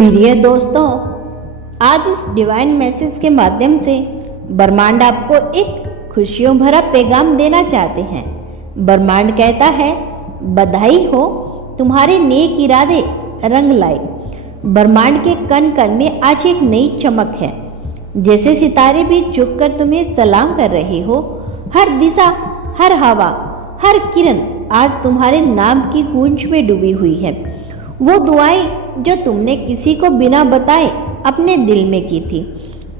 प्रिय दोस्तों, आज इस डिवाइन मैसेज के माध्यम से ब्रह्मांड आपको एक खुशियों भरा पैगाम देना चाहते हैं। ब्रह्मांड कहता है, बधाई हो, तुम्हारे नेक इरादे रंग लाए। ब्रह्मांड के कण कण में आज एक नई चमक है। जैसे सितारे भी झुककर तुम्हें सलाम कर रहे हो। हर दिशा, हर हवा, हर किरण आज तुम्हारे नाम की गूंज में डूबी हुई है। वो दुआएं जो तुमने किसी को बिना बताए अपने दिल में की थी,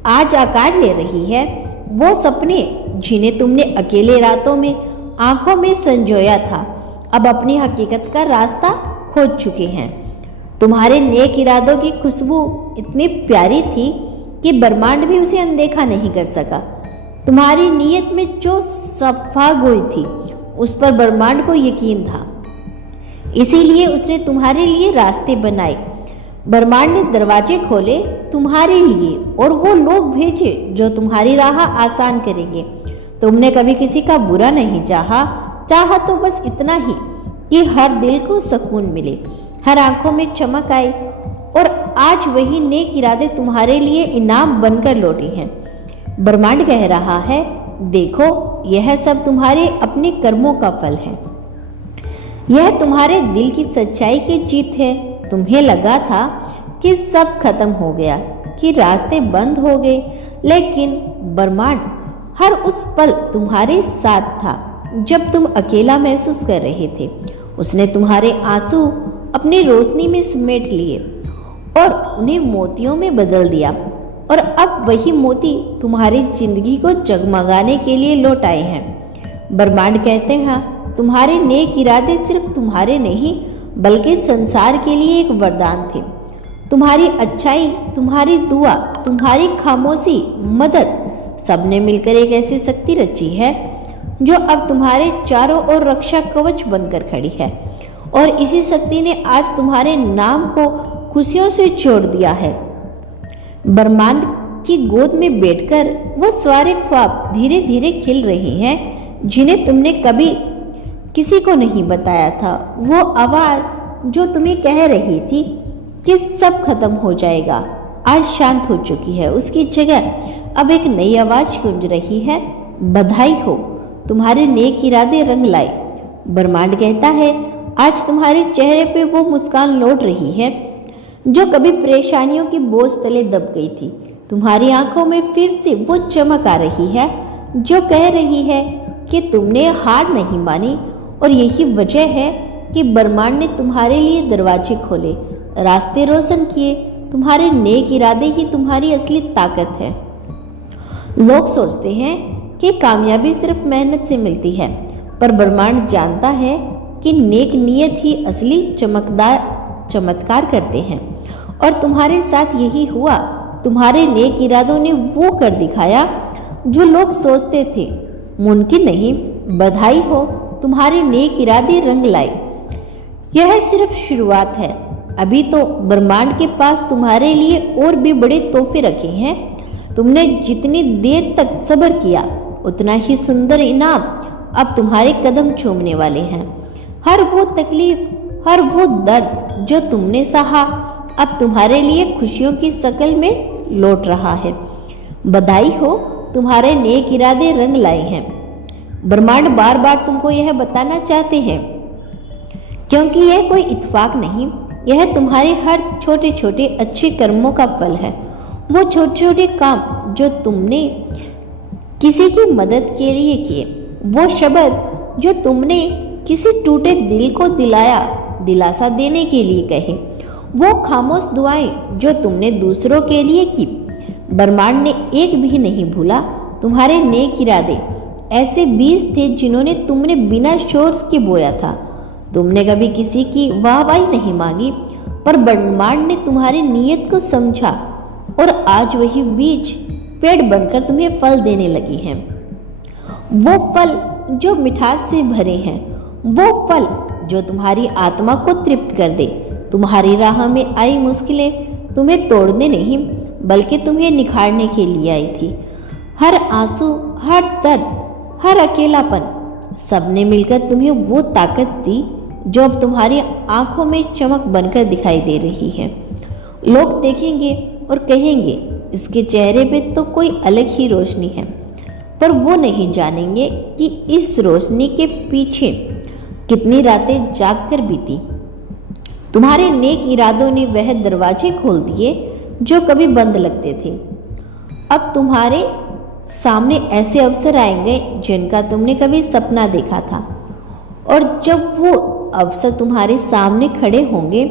आज आकार ले रही है। वो सपने जिन्हें तुमने अकेले रातों में आंखों में संजोया था, अब अपनी हकीकत का रास्ता खोज चुके हैं। तुम्हारे नेक इरादों की खुशबू इतनी प्यारी थी कि ब्रह्मांड भी उसे अनदेखा नहीं कर सका। तुम्हारी नीयत में जो सफा गोई थी, उस पर ब्रह्मांड को यकीन था, इसीलिए उसने तुम्हारे लिए रास्ते बनाए। ब्रह्मांड ने दरवाजे खोले तुम्हारे लिए और वो लोग भेजे जो तुम्हारी राह आसान करेंगे। तुमने कभी किसी का बुरा नहीं चाहा तो बस इतना ही कि हर दिल को सुकून मिले, हर आंखों में चमक आए। और आज वही नेक इरादे तुम्हारे लिए इनाम बनकर लौटे हैं। ब्रह्मांड कह रहा है, देखो, यह सब तुम्हारे अपने कर्मों का फल है। यह तुम्हारे दिल की सच्चाई की जीत है। तुम्हें लगा था कि सब खत्म हो गया, कि रास्ते बंद हो गए, लेकिन ब्रह्मांड हर उस पल तुम्हारे साथ था जब तुम अकेला महसूस कर रहे थे। उसने तुम्हारे आंसू अपनी रोशनी में समेट लिए और उन्हें मोतियों में बदल दिया। और अब वही मोती तुम्हारी जिंदगी को जगमगाने के लिए लौट आए हैं। ब्रह्मांड कहते हैं, तुम्हारे नेक इरादे सिर्फ तुम्हारे नहीं बल्कि संसार के लिए एक वरदान थे। तुम्हारी अच्छाई, तुम्हारी दुआ, तुम्हारी खामोशी, मदद, सबने मिलकर एक ऐसी शक्ति रची है जो अब तुम्हारे चारों ओर रक्षा कवच बनकर खड़ी है। और इसी शक्ति ने आज तुम्हारे नाम को खुशियों से जोड़ दिया है। ब्रह्मांड की गोद में बैठकर वो सारे ख्वाब धीरे धीरे खिल रहे हैं जिन्हें तुमने कभी किसी को नहीं बताया था। वो आवाज जो तुम्हें कह रही थी कि सब खत्म हो जाएगा, आज शांत हो चुकी है। उसकी जगह अब एक नई आवाज गूंज रही है, बधाई हो, तुम्हारे नेक इरादे रंग लाए। ब्रह्मांड कहता है, आज तुम्हारे चेहरे पे वो मुस्कान लौट रही है जो कभी परेशानियों की बोझ तले दब गई थी। तुम्हारी आंखों में फिर से वो चमक आ रही है जो कह रही है कि तुमने हार नहीं मानी। और यही वजह है कि ब्रह्मांड ने तुम्हारे लिए दरवाजे खोले, रास्ते रोशन किए। तुम्हारे नेक इरादे ही तुम्हारी असली ताकत है। लोग सोचते हैं कि कामयाबी सिर्फ मेहनत से मिलती है, पर ब्रह्मांड जानता है कि नेक नियत ही असली चमत्कार करते हैं। और तुम्हारे साथ यही हुआ। तुम्हारे नेक इरादों ने वो कर दिखाया जो लोग सोचते थे मुमकिन नहीं। बधाई हो, तुम्हारे नेक इरादे रंग लाए। यह सिर्फ शुरुआत है। अभी तो ब्रह्मांड के पास तुम्हारे लिए और भी बड़े तोहफे रखे हैं। तुमने जितनी देर तक सब्र किया, उतना ही सुंदर इनाम अब तुम्हारे कदम चूमने वाले हैं। हर वो तकलीफ, हर वो दर्द जो तुमने सहा, अब तुम्हारे लिए खुशियों की शक्ल में लौट रहा है। बधाई हो, तुम्हारे नेक इरादे रंग लाए हैं। ब्रह्मांड बार बार तुमको यह बताना चाहते हैं, क्योंकि यह कोई इत्तेफाक नहीं, यह तुम्हारे हर छोटे छोटे अच्छे कर्मों का फल है। वो छोटे छोटे काम जो तुमने किसी की मदद के लिए किए, वो शब्द जो तुमने किसी टूटे दिल को दिलासा देने के लिए कहे, वो खामोश दुआएं जो तुमने दूसरों के लिए की। ब्रह्मांड ने एक भी नहीं भूला। तुम्हारे नेक इरादे ऐसे बीज थे जिन्होंने तुमने बिना शोर के बोया था। तुमने कभी किसी की वाहवाही नहीं मांगी, पर ब्रह्मांड ने तुम्हारी नीयत को समझा और आज वही बीज पेड़ बनकर तुम्हें फल देने लगी हैं। वो फल जो मिठास से भरे हैं, वो फल जो तुम्हारी आत्मा को तृप्त कर दे। तुम्हारी राह में आई मुश्किलें तुम्हें तोड़ने नहीं बल्कि तुम्हें निखारने के लिए आई थी। हर आंसू, हर दर्द, हर अकेलापन, सबने मिलकर तुम्हें वो ताकत दी जो अब तुम्हारी आंखों में चमक बनकर दिखाई दे रही है। लोग देखेंगे और कहेंगे इसके चेहरे पे तो कोई अलग ही रोशनी है, पर वो नहीं जानेंगे कि इस रोशनी के पीछे कितनी रातें जागकर बीती। तुम्हारे नेक इरादों ने वह दरवाजे खोल दिए जो कभी बंद लगते थे। अब तुम्हारे सामने ऐसे अवसर आएंगे जिनका तुमने कभी सपना देखा था, और जब वो अवसर तुम्हारे सामने खड़े होंगे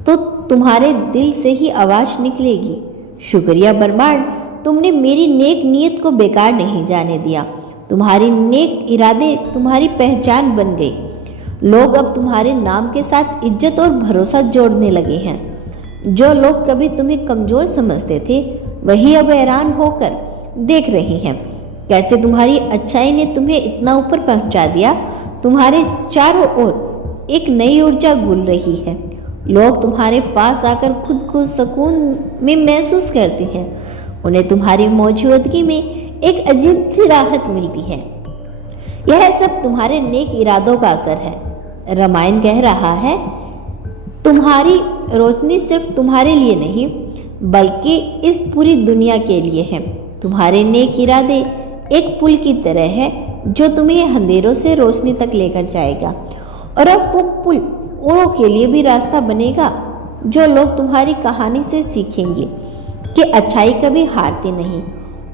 तो तुम्हारे दिल से ही आवाज निकलेगी, शुक्रिया ब्रह्मांड, तुमने मेरी नेक नीयत को बेकार नहीं जाने दिया। तुम्हारी नेक इरादे तुम्हारी पहचान बन गई। लोग अब तुम्हारे नाम के साथ इज्जत और भरोसा जोड़ने लगे हैं। जो लोग कभी तुम्हें कमजोर समझते थे वही अब हैरान होकर देख रहे हैं कैसे तुम्हारी अच्छाई ने तुम्हें इतना ऊपर पहुंचा दिया। तुम्हारे चारों ओर एक नई ऊर्जा घुल रही है। लोग तुम्हारे पास आकर खुद को सुकून में महसूस करते हैं। उन्हें तुम्हारी मौजूदगी में एक अजीब सी राहत मिलती है। यह सब तुम्हारे नेक इरादों का असर है। रामायण कह रहा है, तुम्हारी रोशनी सिर्फ तुम्हारे लिए नहीं बल्कि इस पूरी दुनिया के लिए है। तुम्हारे नेक इरादे एक पुल की तरह है जो तुम्हें अंधेरों से रोशनी तक लेकर जाएगा, और अब वो पुल औरों के लिए भी रास्ता बनेगा। जो लोग तुम्हारी कहानी से सीखेंगे कि अच्छाई कभी हारती नहीं,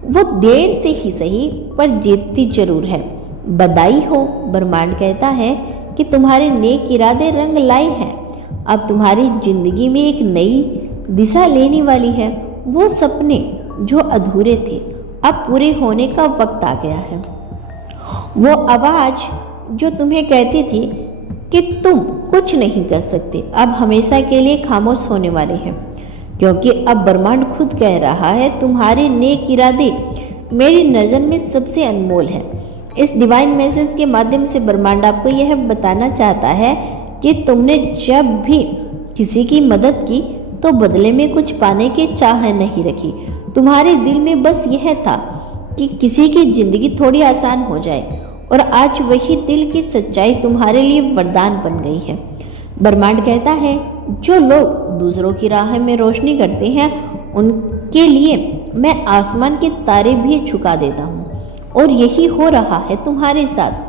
वो देर से ही सही पर जीतती जरूर है। बधाई हो, ब्रह्मांड कहता है कि तुम्हारे नेक इरादे रंग लाए हैं। अब तुम्हारी जिंदगी में एक नई दिशा लेने वाली है। वो सपने जो अधूरे थे अब पूरे होने का वक्त आ गया है। वो आवाज जो तुम्हें कहती थी कि तुम कुछ नहीं कर सकते अब हमेशा के लिए खामोश होने वाले हैं, क्योंकि अब ब्रह्मांड खुद कह रहा है तुम्हारे नेक इरादे मेरी नज़र में सबसे अनमोल है। इस डिवाइन मैसेज के माध्यम से ब्रह्मांड आपको यह बताना चाहता है कि तुमने जब भी किसी की मदद की तो बदले में कुछ पाने की चाह नहीं रखी। तुम्हारे दिल में बस यह था कि किसी की जिंदगी थोड़ी आसान हो जाए, और आज वही दिल की सच्चाई तुम्हारे लिए वरदान बन गई है। ब्रह्मांड कहता है जो लोग दूसरों की राह में रोशनी करते हैं उनके लिए मैं आसमान के तारे भी झुका देता हूँ, और यही हो रहा है तुम्हारे साथ।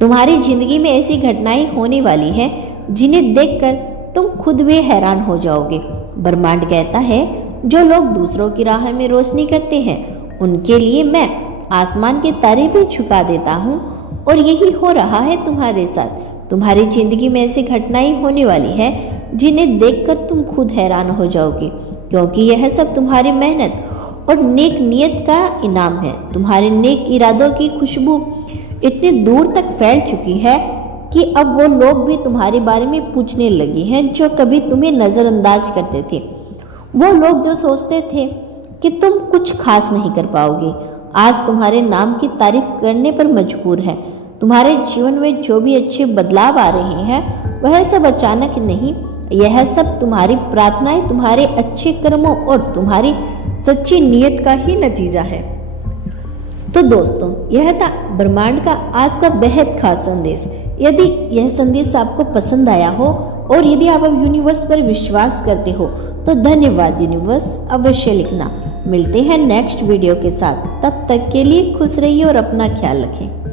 तुम्हारी जिंदगी में ऐसी घटनाएं होने वाली है जिन्हें देखकर तुम खुद भी हैरान हो जाओगे। ब्रह्मांड कहता है जो लोग दूसरों की राह में रोशनी करते हैं उनके लिए मैं आसमान के तारे भी झुका देता हूँ, और यही हो रहा है तुम्हारे साथ। तुम्हारी जिंदगी में ऐसी घटनाएं होने वाली है जिन्हें देखकर तुम खुद हैरान हो जाओगे, क्योंकि यह सब तुम्हारी मेहनत और नेक नियत का इनाम है। तुम्हारे नेक इरादों की खुशबू इतनी दूर तक फैल चुकी है कि अब वो लोग भी तुम्हारे बारे में पूछने लगे हैं जो कभी तुम्हें नज़रअंदाज करते थे। वो लोग जो सोचते थे कि तुम कुछ खास नहीं कर पाओगे, आज तुम्हारे नाम की तारीफ करने पर मजबूर है। तुम्हारे जीवन में जो भी अच्छे बदलाव आ रहे हैं वह सब अचानक नहीं, यह सब तुम्हारी प्रार्थनाएं, तुम्हारे अच्छे कर्मों और तुम्हारी सच्ची नीयत का ही नतीजा है। तो दोस्तों, यह था ब्रह्मांड का आज का बेहद खास संदेश। यदि यह संदेश आपको पसंद आया हो और यदि आप अब यूनिवर्स पर विश्वास करते हो तो धन्यवाद यूनिवर्स अवश्य लिखना। मिलते हैं नेक्स्ट वीडियो के साथ, तब तक के लिए खुश रहिए और अपना ख्याल रखें।